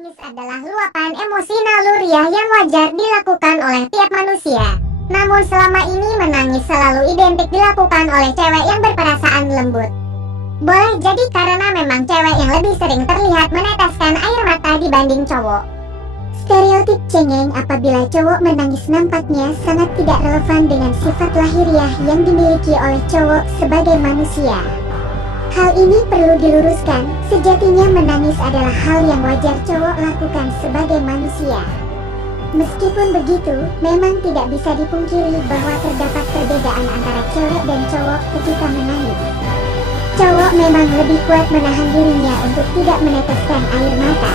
Menangis adalah luapan emosi naluriah yang wajar dilakukan oleh tiap manusia. Namun selama ini menangis selalu identik dilakukan oleh cewek yang berperasaan lembut. Boleh jadi karena memang cewek yang lebih sering terlihat meneteskan air mata dibanding cowok. Stereotip cengeng apabila cowok menangis nampaknya sangat tidak relevan dengan sifat lahiriah yang dimiliki oleh cowok sebagai manusia. Hal ini perlu diluruskan, sejatinya menangis adalah hal yang wajar cowok lakukan sebagai manusia. Meskipun begitu, memang tidak bisa dipungkiri bahwa terdapat perbedaan antara cewek dan cowok ketika menangis. Cowok memang lebih kuat menahan dirinya untuk tidak meneteskan air mata.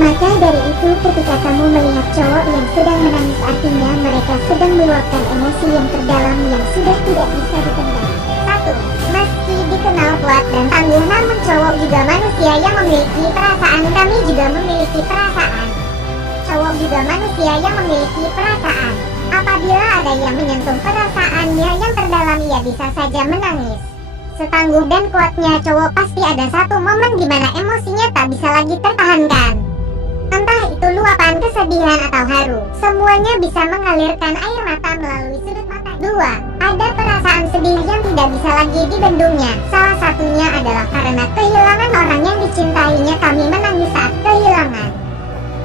Maka dari itu ketika kamu melihat cowok yang sedang menangis artinya mereka sedang meluapkan emosi yang terdalam yang sudah tidak bisa dipendam. 1. Meski dikenal kuat dan tangguh namun cowok juga manusia yang memiliki perasaan. Kami juga memiliki perasaan. Cowok juga manusia yang memiliki perasaan. Apabila ada yang menyentuh perasaannya yang terdalam ia bisa saja menangis. Setangguh dan kuatnya cowok pasti ada satu momen di mana emosinya tak bisa lagi tertahankan. Entah itu luapan kesedihan atau haru, semuanya bisa mengalirkan air mata melalui sudut mata. 2. Ada perasaan sedih yang tidak bisa lagi dibendungnya. Salah satunya adalah karena kehilangan orang yang dicintainya. Kami menangis saat kehilangan.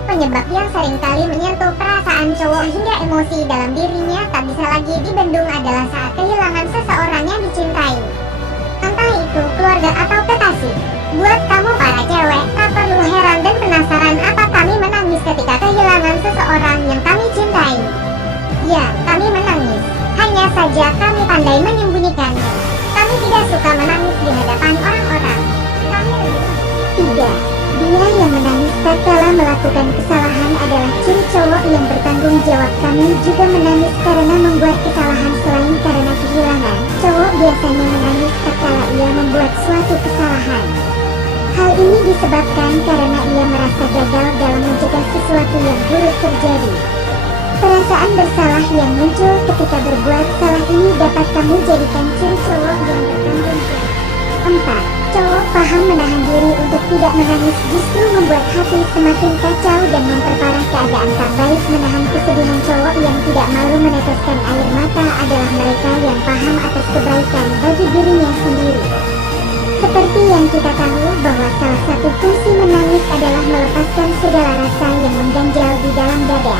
Penyebab yang seringkali menyentuh perasaan cowok hingga emosi dalam dirinya tak bisa lagi dibendung adalah saat kehilangan seseorang yang dicintai. Entah itu keluarga atau kekasih. Buat kamu para cewek, tak perlu heran dan penasaran apa kami menangis ketika kehilangan seseorang yang kami cintai. Ya, kami menangis. Hanya saja kami pandai menyembunyikannya. Kami tidak suka menangis di hadapan orang-orang. Kami lebih... 3. Dia yang menangis tatkala melakukan kesalahan adalah ciri cowok yang bertanggung jawab. Kami juga menangis karena membuat kesalahan selain karena kehilangan. Cowok biasanya menangis tatkala ia membuat suatu kesalahan. Hal ini disebabkan karena ia merasa gagal dalam mencegah sesuatu yang buruk terjadi. Perasaan bersalah yang muncul ketika berbuat salah ini dapat kamu jadikan ciri cowok yang bertanggung jawab. 4. Cowok paham menahan diri untuk tidak menangis justru membuat hati semakin kacau dan memperparah keadaan. Tak baik menahan kesedihan. Cowok yang tidak malu meneteskan air mata adalah mereka yang paham atas kebaikan bagi dirinya sendiri. Seperti yang kita tahu bahwa salah satu fungsi menangis adalah melepaskan segala rasa yang mengganjal di dalam dada.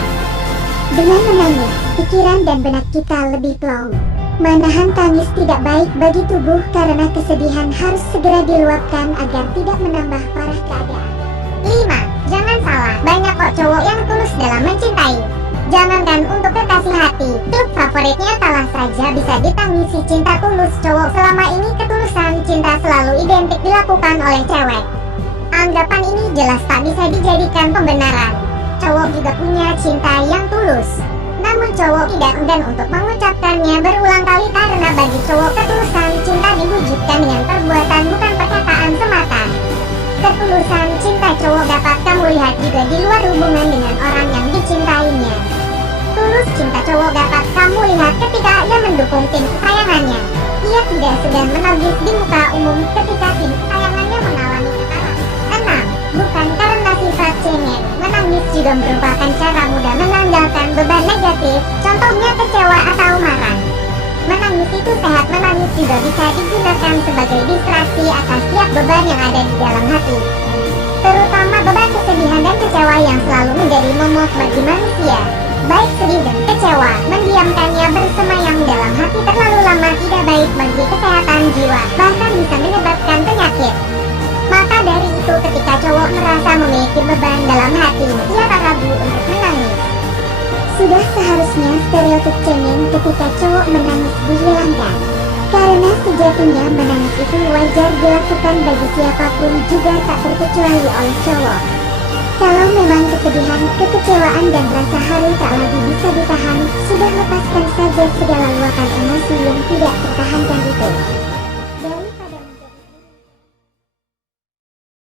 Dengan menangis, pikiran dan benak kita lebih plong. Menahan tangis tidak baik bagi tubuh karena kesedihan harus segera diluapkan agar tidak menambah parah keadaan. 5. Jangan salah, banyak kok cowok yang tulus dalam mencintai. Jangankan untuk kekasih hati, klub favoritnya kalah saja bisa ditangisi cinta tulus cowok. Selama ini ketulusan cinta selalu identik dilakukan oleh cewek. Anggapan ini jelas tak bisa dijadikan pembenaran. Cowok juga punya cinta yang tulus. Namun cowok tidak enggan untuk mengucapkannya berulang kali karena bagi cowok ketulusan cinta diwujudkan dengan perbuatan bukan perkataan semata. Ketulusan cinta cowok dapat kamu lihat juga di luar hubungan dengan orang yang dicintainya. Tulus cinta cowok dapat kamu lihat ketika ia mendukung tim kesayangannya. Ia tidak segan menangis di muka umum ketika tim kesayangannya mengalami kekalahan. 6. Bukan karena sifat cengeng, menangis juga merupakan cara mudah menanggalkan beban negatif, contohnya kecewa atau marah. Menangis itu sehat. Menangis juga bisa digunakan sebagai distraksi atas tiap beban yang ada di dalam hati, terutama beban kesedihan dan kecewa yang selalu menjadi momok bagi manusia. Baik sedih dan kecewa, mendiamkannya bersemayam dalam hati terlalu lama tidak baik bagi kesehatan jiwa, bahkan bisa menyebabkan penyakit. Maka dari itu ketika cowok merasa memiliki beban dalam hati, ia tak ragu untuk menangis. Sudah seharusnya stereotip cengeng ketika cowok menangis dihilangkan. Karena sejatinya menangis itu wajar dilakukan bagi siapapun, juga tak terkecuali oleh cowok. Kalau memang kesedihan, kekecewaan dan rasa haru tak lagi bisa ditahan, sudah lepaskan saja segala luapan emosi yang tidak tertahankan itu.